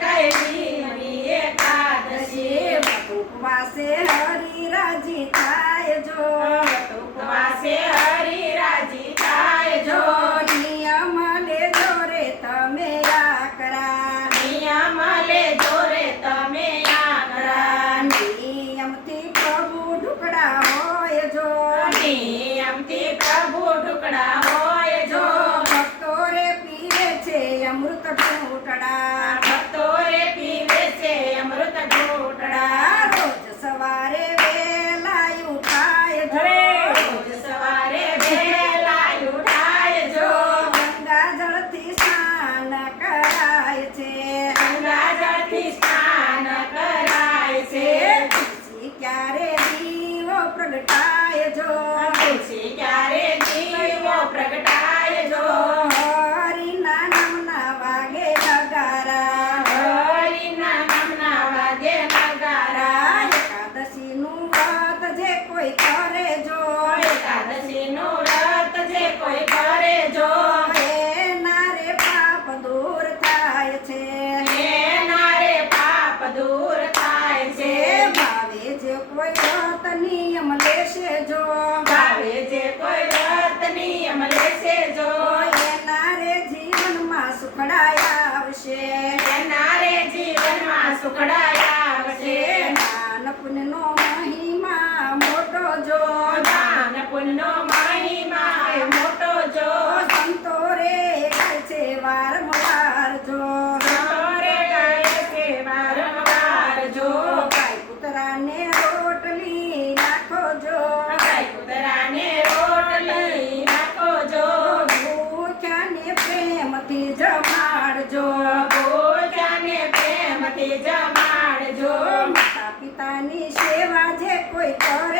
કઈ એકાદશી ઉપવાસે હરિ રાજી થાય જો ઉપવાસે હરિ રાજી થાય જો નિયમ લેજો રે તમે આકરા નિયમ લેજો રે તમે આકરા નિયમથી પ્રભુ ઢુકડા હોય જો નિયમથી પ્રભુ ઢુકડા હોય જો ભક્તો રે પીવે છે અમૃત ઘૂંટડા ભક્તો રે પીવે છે અમૃત ઘૂંટડા રોજ સવારે વહેલા ઉઠાય જો રોજ સવારે વહેલા ઉઠાય જો ગંગા જળથી સ્નાન કરાય છે ગંગાજળથી સ્નાન કરાય છે તુલસી ક્યારે દીવો પ્રગટાય જો તુલસી ક્યારે દીવો પ્રગટાય જો હરિના નામના વાગે નગારા હરિના નામના વાગે નગારા એકાદશીનું વ્રત જે કોઈ કરે જો એકાદશીનું વ્રત જે કોઈ કરે જો એના રે પાપ દૂર થાય છે એના રે પાપ દૂર થાય છે ભાવે જે કોઈ વ્રત નિયમ લેશે જો ભાવે જે કોઈ વ્રત નિયમ લેશે જો એના રે જીવનમાં સુખડાયા આવશે એના રે જીવનમાં સુખડાયા આવશે દાન પુણ્યનો મહિમા મોટો જો દાન પુણ્યનો મહિમા મોટો જો સંતો રે કહે છે વારંવાર જો સવારે ગાય છે વારંવાર જો ગાય કૂતરાને રોટલી નાખો જો ગાય કૂતરાને રોટલી નાખો જો ભૂખ્યાને પ્રેમથી જમાડજો ભૂખ્યાને પ્રેમથી જમાડજો માતા પિતાની સેવા જે કોઈ કરે